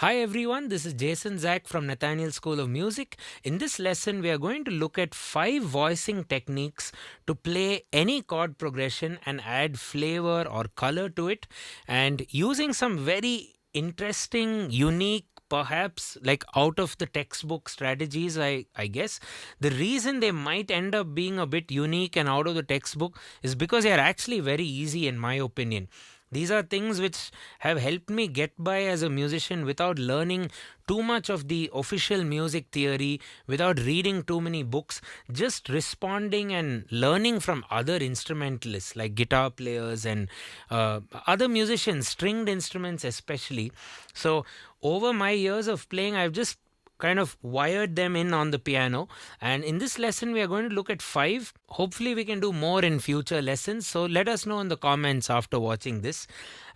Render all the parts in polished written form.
Hi everyone, this is Jason Zach from Nathaniel School of Music. In this lesson, we are going to look at 5 voicing techniques to play any chord progression and add flavor or color to it, and using some very interesting, unique, perhaps like out of the textbook strategies. I guess the reason they might end up being a bit unique and out of the textbook is because they are actually very easy, in my opinion. These are things which have helped me get by as a musician without learning too much of the official music theory, without reading too many books, just responding and learning from other instrumentalists like guitar players and other musicians, stringed instruments especially. So, over my years of playing, I've just kind of wired them in on the piano, and in this lesson we are going to look at 5. Hopefully we can do more in future lessons, so let us know in the comments after watching this.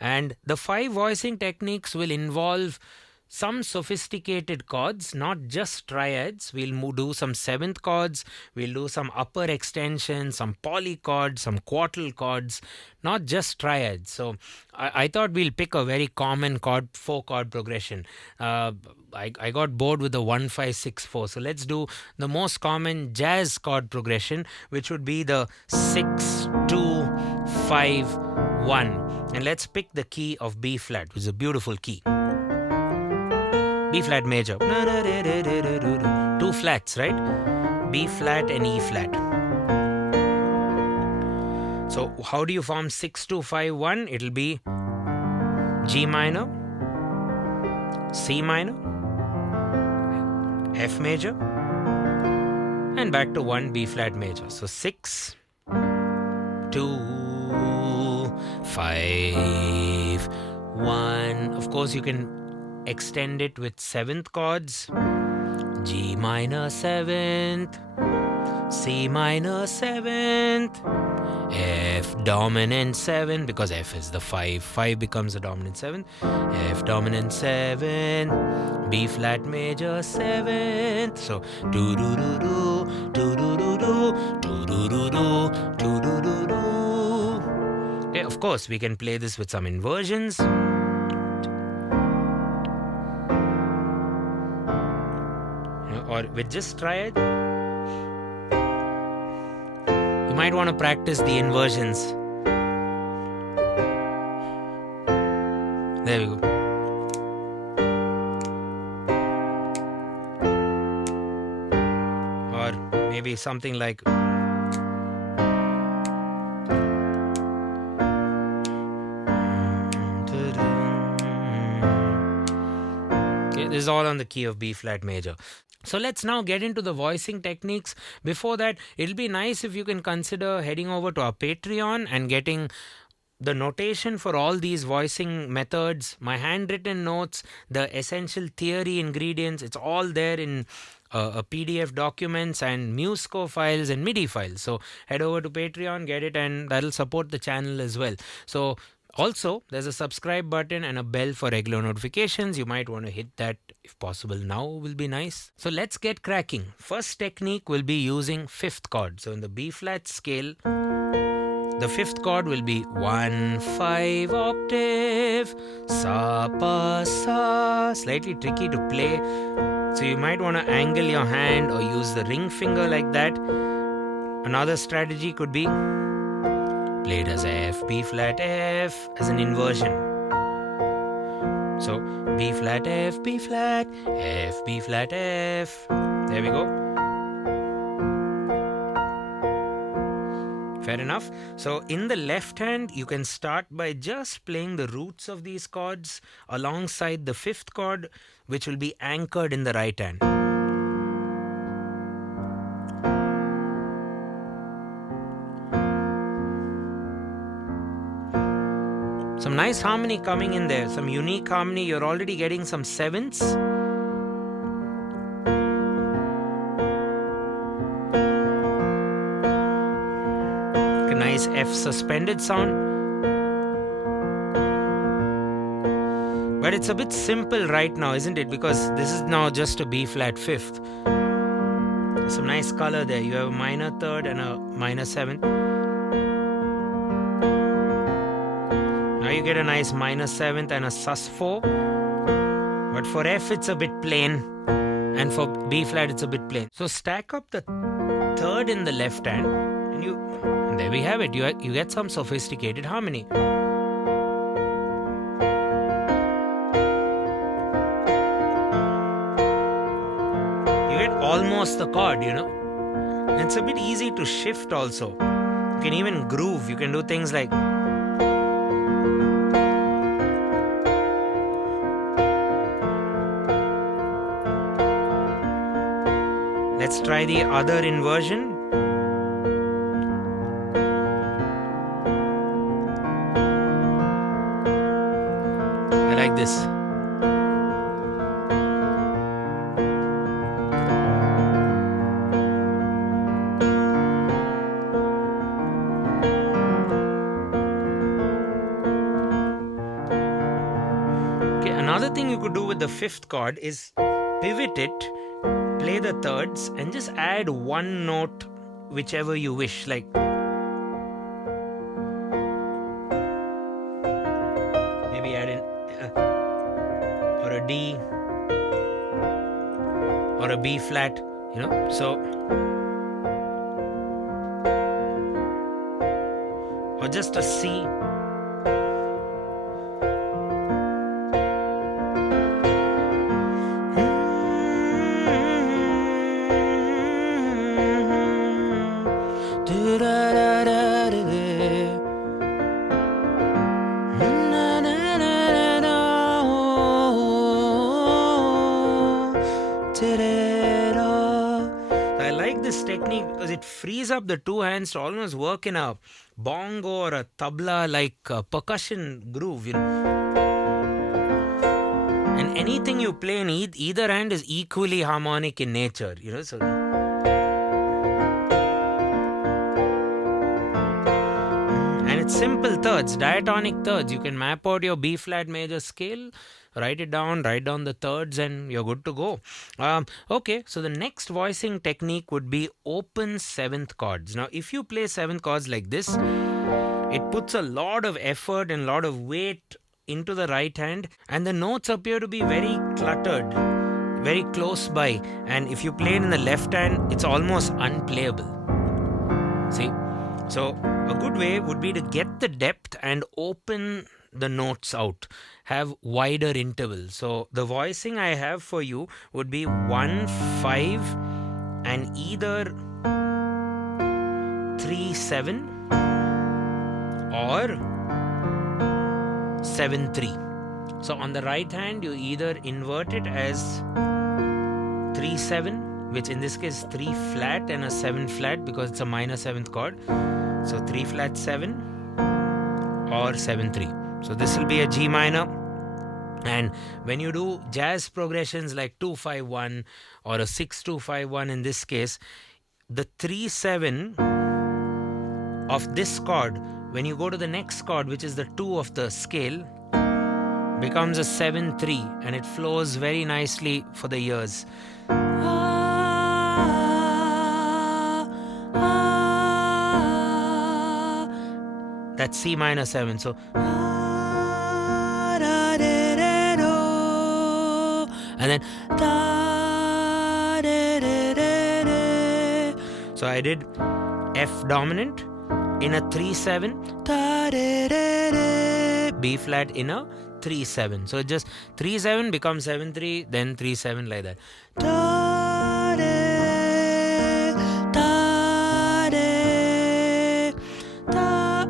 And the 5 voicing techniques will involve some sophisticated chords, not just triads. We'll do some seventh chords, we'll do some upper extensions, some polychords, some quartal chords, not just triads. So I thought we'll pick a very common chord, 4 chord progression. I got bored with the 1-5-6-4, so let's do the most common jazz chord progression, which would be the 6-2-5-1. And let's pick the key of B flat, which is a beautiful key. B flat major. 2 flats, right? B flat and E flat. So how do you form 6-2-5-1? It'll be G minor, C minor, F major, and back to 1 B flat major. So 6-2-5-1. Of course, you can extend it with 7th chords. G minor 7th, C minor 7th, F dominant 7, because F is the 5. 5 becomes a dominant 7. F dominant 7, B flat major 7th. So do do do do do do do do do do do do do do do. Okay, of course, we can play this with some inversions. Or with just triad. You might want to practice the inversions. There we go. Or maybe something like this is all on the key of B flat major. So let's now get into the voicing techniques. Before that, it'll be nice if you can consider heading over to our Patreon and getting the notation for all these voicing methods, my handwritten notes, the essential theory ingredients. It's all there in a PDF documents and MuseScore files and MIDI files. So head over to Patreon, get it, and that'll support the channel as well. So also, there's a subscribe button and a bell for regular notifications. You might want to hit that if possible now, will be nice. So let's get cracking. First technique will be using 5th chord. So in the B flat scale, the 5th chord will be 1-5 octave, sa pa sa. Slightly tricky to play, so you might want to angle your hand or use the ring finger like that. Another strategy could be played as F, B flat F as an inversion. So B flat F, B flat, F, B flat F. There we go. Fair enough. So in the left hand, you can start by just playing the roots of these chords alongside the 5th chord, which will be anchored in the right hand. Some nice harmony coming in there, some unique harmony. You're already getting some 7ths. A nice F suspended sound. But it's a bit simple right now, isn't it? Because this is now just a B flat 5th. There's some nice color there. You have a minor 3rd and a minor 7th. Now you get a nice minor 7th and a sus4. But for F it's a bit plain, and for B flat it's a bit plain. So stack up the third in the left hand, and there we have it. You get some sophisticated harmony. You get almost the chord, It's a bit easy to shift also. You can even groove. You can do things like let's try the other inversion. I like this. Okay, another thing you could do with the fifth chord is pivot it, play the thirds, and just add one note whichever you wish, like maybe add in or a D or a B flat, so, or just a C. I like this technique because it frees up the two hands to almost work in a bongo or a tabla like percussion groove, And anything you play in either hand is equally harmonic in nature, So and it's simple thirds, diatonic thirds. You can map out your B flat major scale, write it down, write down the thirds, and you're good to go. Okay, so the next voicing technique would be open seventh chords. Now, if you play seventh chords like this, it puts a lot of effort and a lot of weight into the right hand, and the notes appear to be very cluttered, very close by. And if you play it in the left hand, it's almost unplayable. See? So a good way would be to get the depth and open the notes out, have wider intervals. So the voicing I have for you would be 1, 5 and either 3, 7 or 7, 3. So on the right hand you either invert it as 3, 7, which in this case 3 flat and a 7 flat because it's a minor 7th chord. So 3 flat 7 or 7, 3. So this will be a G minor. And when you do jazz progressions like 2, 5, 1 or a 6, 2, 5, 1 in this case, the 3, 7 of this chord, when you go to the next chord, which is the 2 of the scale, becomes a 7, 3, and it flows very nicely for the ears. That's C minor 7. So and then so I did F dominant in a 3-7, B flat in a 3-7. So it just 3-7 becomes 7-3, then 3-7 like that.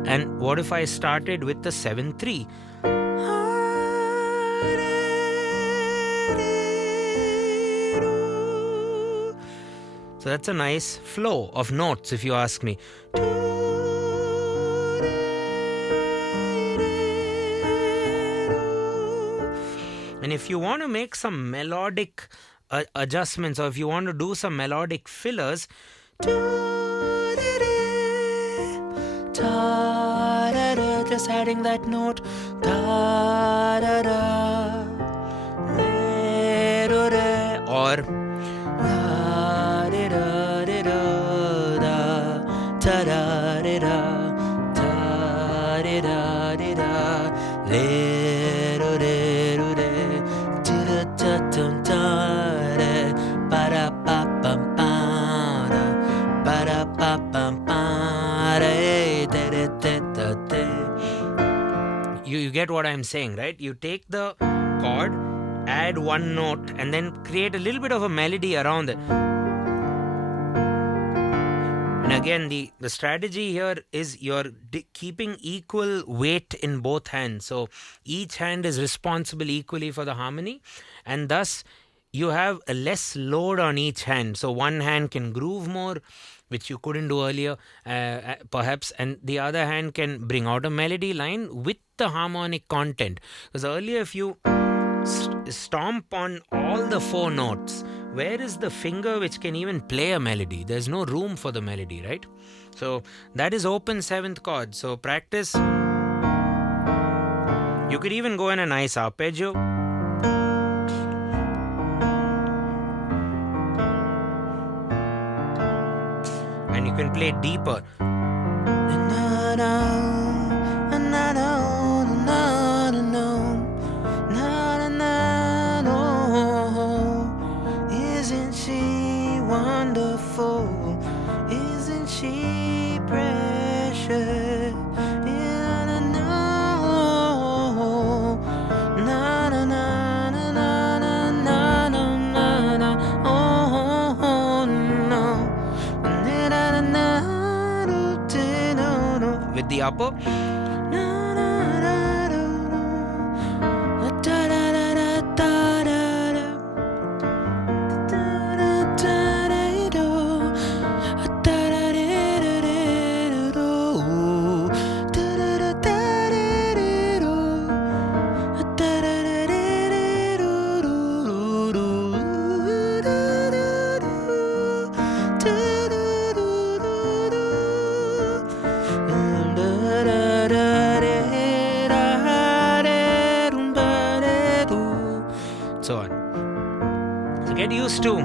And what if I started with the 7-3? So that's a nice flow of notes, if you ask me. And if you want to make some melodic adjustments, or if you want to do some melodic fillers, just adding that note, or You get what I'm saying, right? You take the chord, add one note, and then create a little bit of a melody around it. And again, the strategy here is you're keeping equal weight in both hands. So each hand is responsible equally for the harmony, and thus you have a less load on each hand. So one hand can groove more, which you couldn't do earlier, perhaps, and the other hand can bring out a melody line with the harmonic content. Because earlier, if you stomp on all the 4 notes, where is the finger which can even play a melody? There's no room for the melody, right? So that is open 7th chord. So practice. You could even go in a nice arpeggio. And you can play deeper. Isn't she wonderful? Isn't she precious? With the upper. So on. So get used to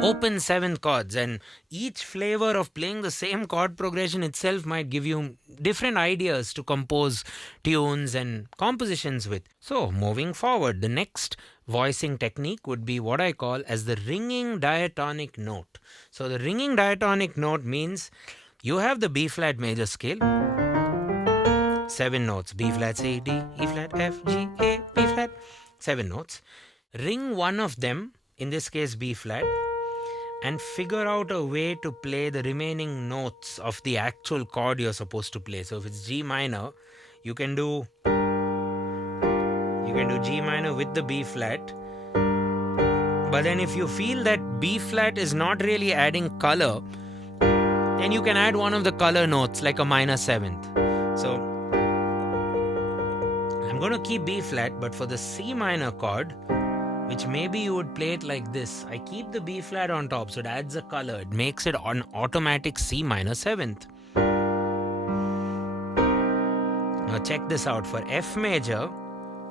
open 7 chords, and each flavor of playing the same chord progression itself might give you different ideas to compose tunes and compositions with. So moving forward, the next voicing technique would be what I call as the ringing diatonic note. So the ringing diatonic note means you have the B flat major scale, 7 notes, B flat, C, D, E flat, F, G, A, B flat, 7 notes. Ring one of them, in this case B flat, and figure out a way to play the remaining notes of the actual chord you're supposed to play. So if it's G minor, you can do G minor with the B flat. But then if you feel that B flat is not really adding color, then you can add one of the color notes like a minor 7th. So I'm going to keep B flat, but for the C minor chord, which maybe you would play it like this, I keep the B flat on top, so it adds a color. It makes it an automatic C minor 7th. Now check this out. For F major,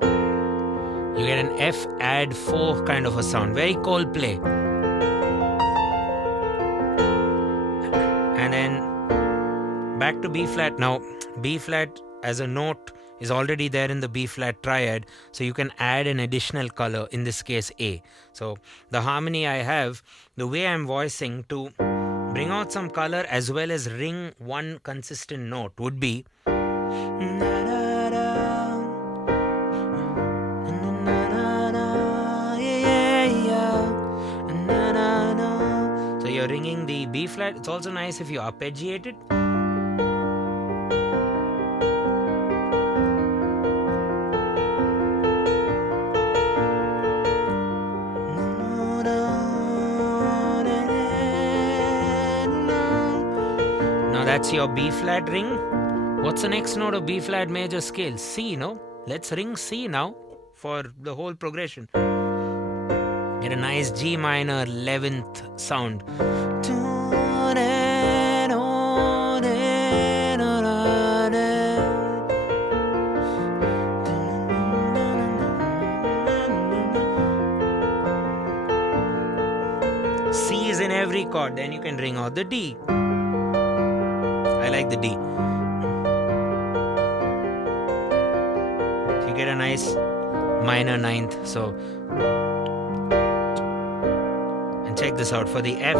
you get an F add 4 kind of a sound. Very Coldplay. And then back to B flat. Now B flat as a note is already there in the B flat triad, so you can add an additional color, in this case A. So the harmony I have, the way I'm voicing to bring out some color as well as ring one consistent note would be so you're ringing the B flat. It's also nice if you arpeggiate it. That's your B flat ring. What's the next note of B flat major scale? C, no? Let's ring C now for the whole progression. Get a nice G minor 11th sound. C is in every chord, then you can ring out the D. I like the D. You get a nice minor 9th. So, and check this out. For the F,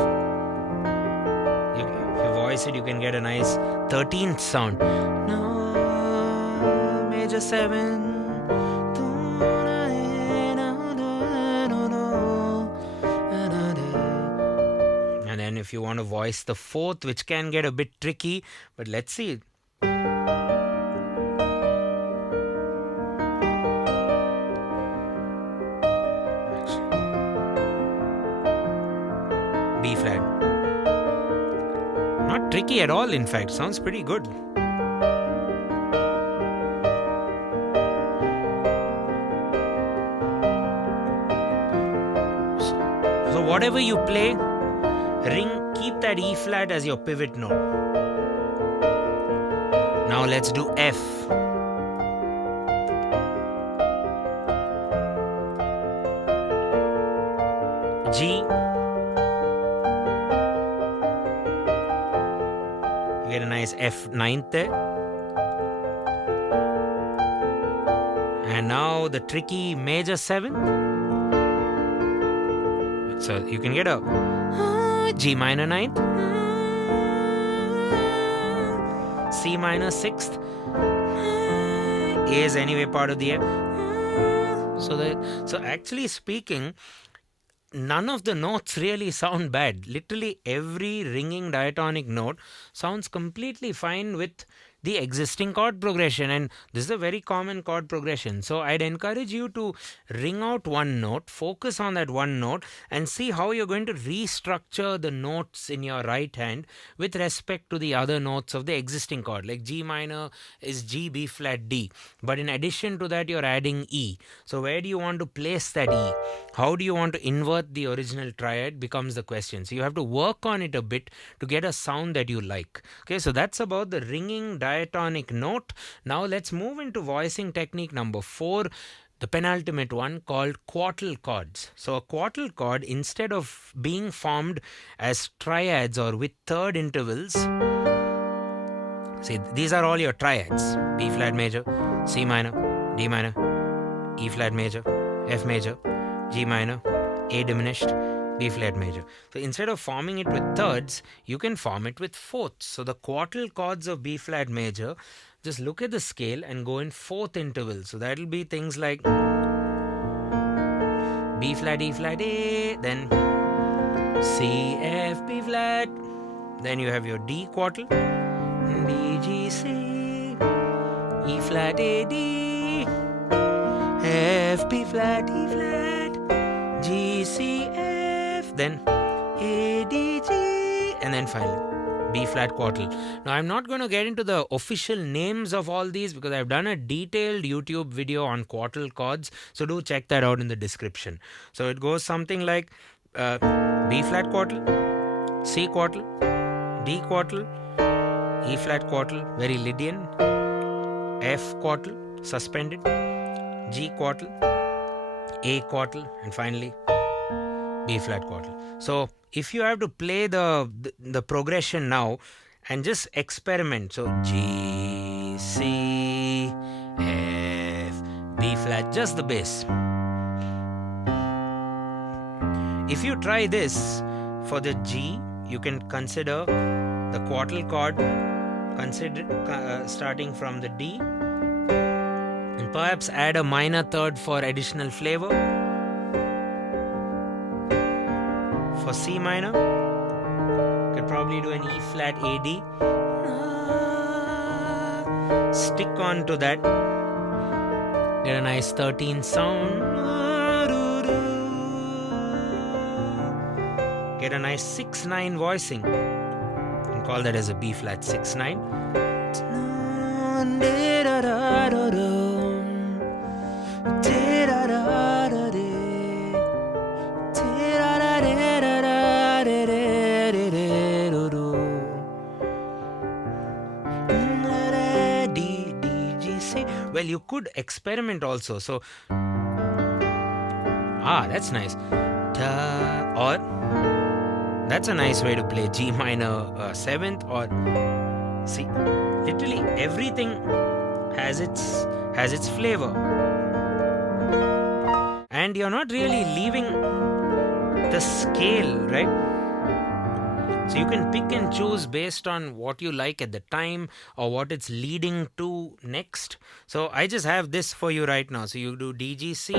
if you voice it, you can get a nice 13th sound. No, major 7. And then if you want to voice the 4th, which can get a bit tricky, but let's see. B flat. Not tricky at all, in fact. Sounds pretty good. So whatever you play, keep that E flat as your pivot note. Now let's do F. G. You get a nice F 9th there. And now the tricky major 7th. So you can get a G minor 9th, C minor 6th. A is anyway part of the F. So actually speaking, none of the notes really sound bad. Literally every ringing diatonic note sounds completely fine with the existing chord progression, and this is a very common chord progression. So I'd encourage you to ring out one note, focus on that one note, and see how you're going to restructure the notes in your right hand with respect to the other notes of the existing chord. Like G minor is G, B flat, D, but in addition to that you're adding E. So where do you want to place that E? How do you want to invert the original triad becomes the question. So you have to work on it a bit to get a sound that you like. Okay, so that's about the ringing diatonic note. Now let's move into voicing technique number 4, the penultimate one, called quartal chords. So a quartal chord, instead of being formed as triads or with third intervals, see, these are all your triads: B flat major, C minor, D minor, E flat major, F major, G minor, A diminished, B flat major. So instead of forming it with thirds, you can form it with fourths. So the quartal chords of B flat major, just look at the scale and go in fourth intervals. So that'll be things like B flat, E flat, A, then C, F, B flat. Then you have your D quartal, D, G, C, E flat, A, D, F, B flat, E flat, G, C, F, then A, D, G, and then finally B flat quartal. Now I'm not going to get into the official names of all these because I've done a detailed YouTube video on quartal chords, so do check that out in the description. So it goes something like B flat quartal, C quartal, D quartal, E flat quartal, very Lydian, F quartal, suspended, G quartal, A quartal, and finally B flat quartal. So if you have to play the progression now and just experiment, so G, C, F, B flat, just the bass. If you try this for the G, you can consider the quartal chord, starting from the D, and perhaps add a minor third for additional flavor. For C minor, you could probably do an E flat AD. Stick on to that. Get a nice 13 sound. Get a nice 6/9 voicing. You can call that as a B flat 6/9. Well, you could experiment also. So, that's nice. Or that's a nice way to play G minor 7th, or see, literally everything has its flavor, and you're not really leaving the scale, right? So you can pick and choose based on what you like at the time or what it's leading to next. So I just have this for you right now. So you do DGC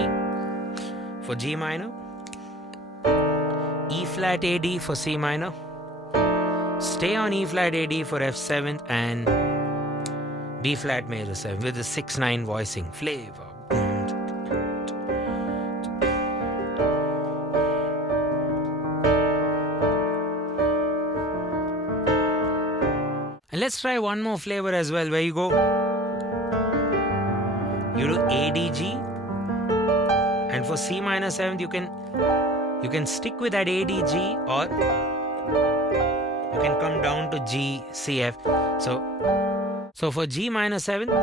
for G minor, E flat AD for C minor, stay on E flat AD for F7 and B flat major 7 with the 6/9 voicing flavor. And let's try one more flavor as well, where you do ADG, and for C minor 7th you can stick with that ADG, or you can come down to G CF. So for G minor 7th,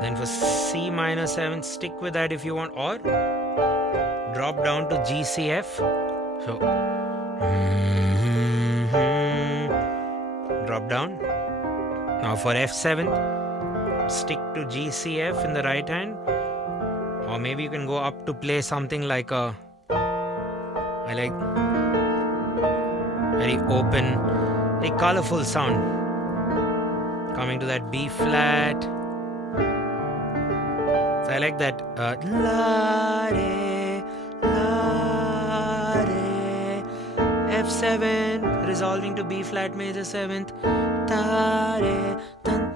then for C minor 7th, stick with that if you want, or drop down to G CF. So drop down. Now for F7, stick to G CF in the right hand, or maybe you can go up to play something like I like very open, very colorful sound. Coming to that B flat. So I like that la re, la re, F7 resolving to B flat major 7th, ta re, tan.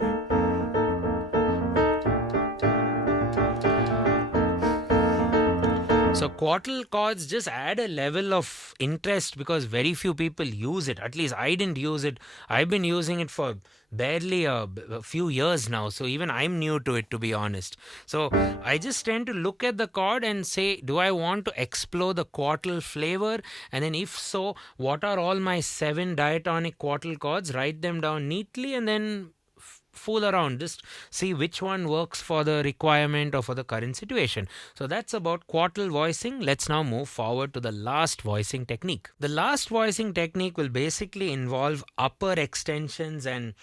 So quartal chords just add a level of interest because very few people use it. At least I didn't use it. I've been using it for barely a few years now. So even I'm new to it, to be honest. So I just tend to look at the chord and say, do I want to explore the quartal flavor? And then if so, what are all my 7 diatonic quartal chords? Write them down neatly and then fool around, just see which one works for the requirement or for the current situation. So that's about quartal voicing. Let's now move forward to the last voicing technique. The last voicing technique will basically involve upper extensions and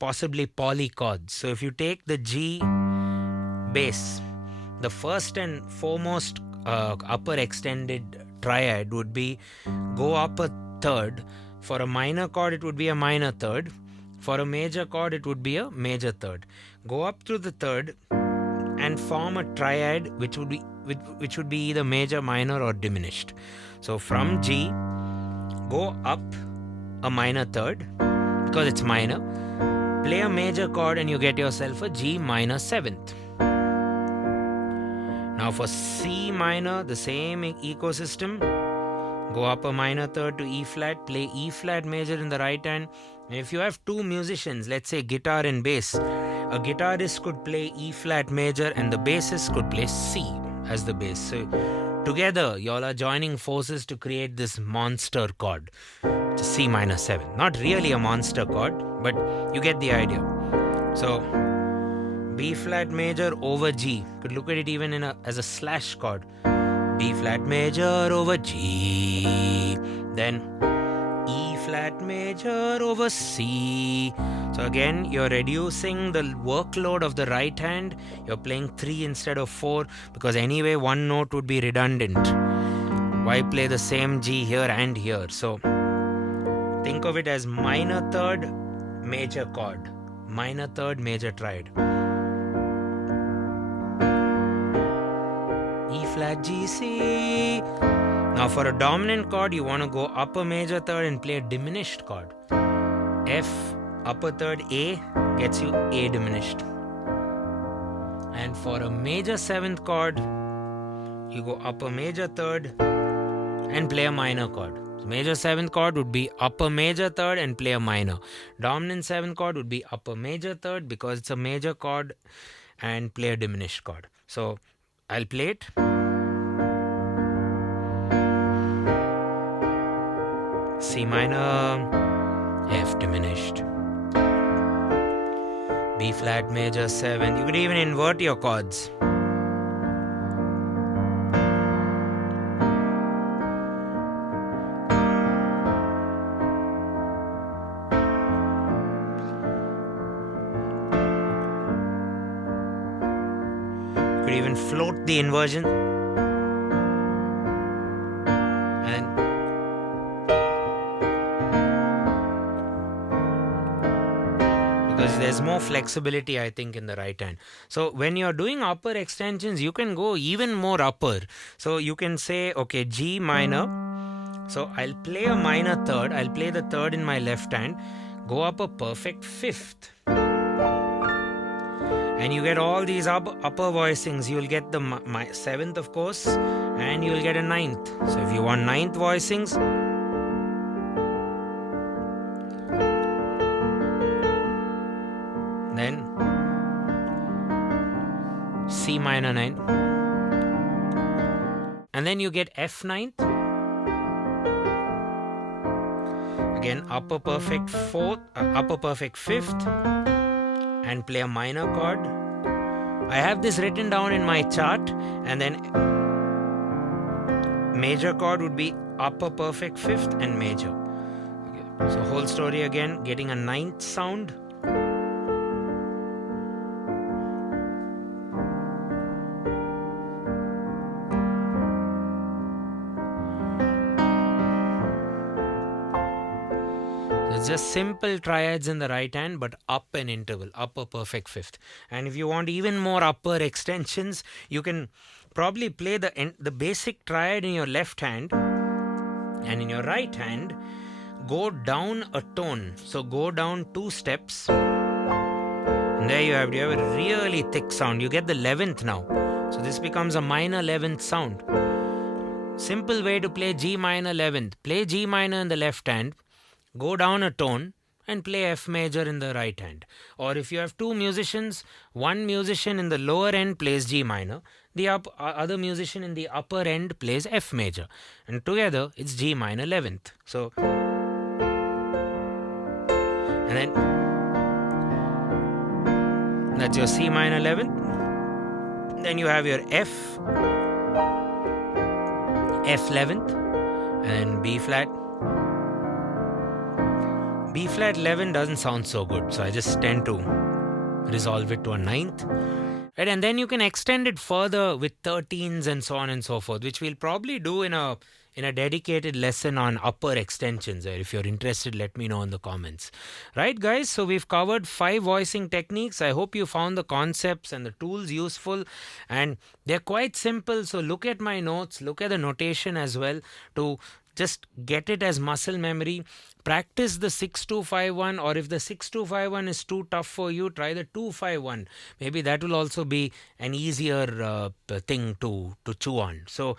possibly polychords. So if you take the G bass, the first and foremost upper extended triad would be go up a third. For a minor chord it would be a minor third. For a major chord, it would be a major third. Go up to the third and form a triad, which would be either major, minor, or diminished. So from G, go up a minor third because it's minor. Play a major chord and you get yourself a G minor 7th. Now for C minor, the same ecosystem. Go up a minor third to E flat, play E flat major in the right hand. If you have two musicians, let's say guitar and bass, a guitarist could play E flat major and the bassist could play C as the bass. So together, y'all are joining forces to create this monster chord, C minor 7. Not really a monster chord, but you get the idea. So B flat major over G. You could look at it even as a slash chord. B flat major over G. Then E flat major over C. So again, you're reducing the workload of the right hand. You're playing 3 instead of 4 because anyway one note would be redundant. Why play the same G here and here? So think of it as minor third major chord. Minor third major triad. E flat G C. Now for a dominant chord, you want to go upper major third and play a diminished chord. F upper third A gets you A diminished. And for a major 7th chord, you go upper major third and play a minor chord. So major 7th chord would be upper major third and play a minor. Dominant 7th chord would be upper major third because it's a major chord and play a diminished chord. So I'll play it. C minor, F diminished, B flat major 7. You could even invert your chords. You could even float the inversion. And because there's more flexibility, I think, in the right hand. So when you're doing upper extensions, you can go even more upper. So you can say, okay, G minor. So I'll play a minor third. I'll play the third in my left hand, go up a perfect fifth. And you get all these upper voicings. You'll get the seventh, of course, and you'll get a ninth. So if you want ninth voicings, then C minor 9, and then you get F ninth, again upper perfect fourth, upper perfect fifth, and play a minor chord. I have this written down in my chart, and then major chord would be upper perfect fifth and major. Okay. So whole story again, getting a ninth sound. It's just simple triads in the right hand, but up an interval, upper perfect fifth. And if you want even more upper extensions, you can probably play the basic triad in your left hand, and in your right hand, go down a tone. So go down 2 steps, and there you have a really thick sound. You get the 11th now. So this becomes a minor 11th sound. Simple way to play G minor 11th. Play G minor in the left hand, go down a tone, and play F major in the right hand. Or if you have 2 musicians, one musician in the lower end plays G minor, the other musician in the upper end plays F major, and together it's G minor 11th. So, and then that's your C minor 11th. Then you have your F 11th, and B flat. B flat 11 doesn't sound so good, so I just tend to resolve it to a ninth. Right, and then you can extend it further with 13s and so on and so forth, which we'll probably do in a dedicated lesson on upper extensions. If you're interested, let me know in the comments. Right, guys, so we've covered 5 voicing techniques. I hope you found the concepts and the tools useful, and they're quite simple. So look at my notes, look at the notation as well to just get it as muscle memory. Practice the 6-2-5-1, or if the 6-2-5-1 is too tough for you, try the 2-5-1. Maybe that will also be an easier thing to chew on. So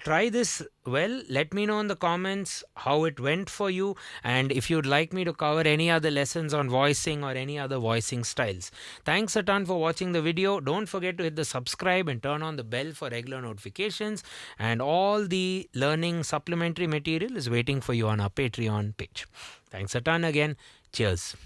try this well. Let me know in the comments how it went for you, and if you'd like me to cover any other lessons on voicing or any other voicing styles. Thanks a ton for watching the video. Don't forget to hit the subscribe and turn on the bell for regular notifications, and all the learning supplementary material is waiting for you on our Patreon page. Thanks a ton again. Cheers.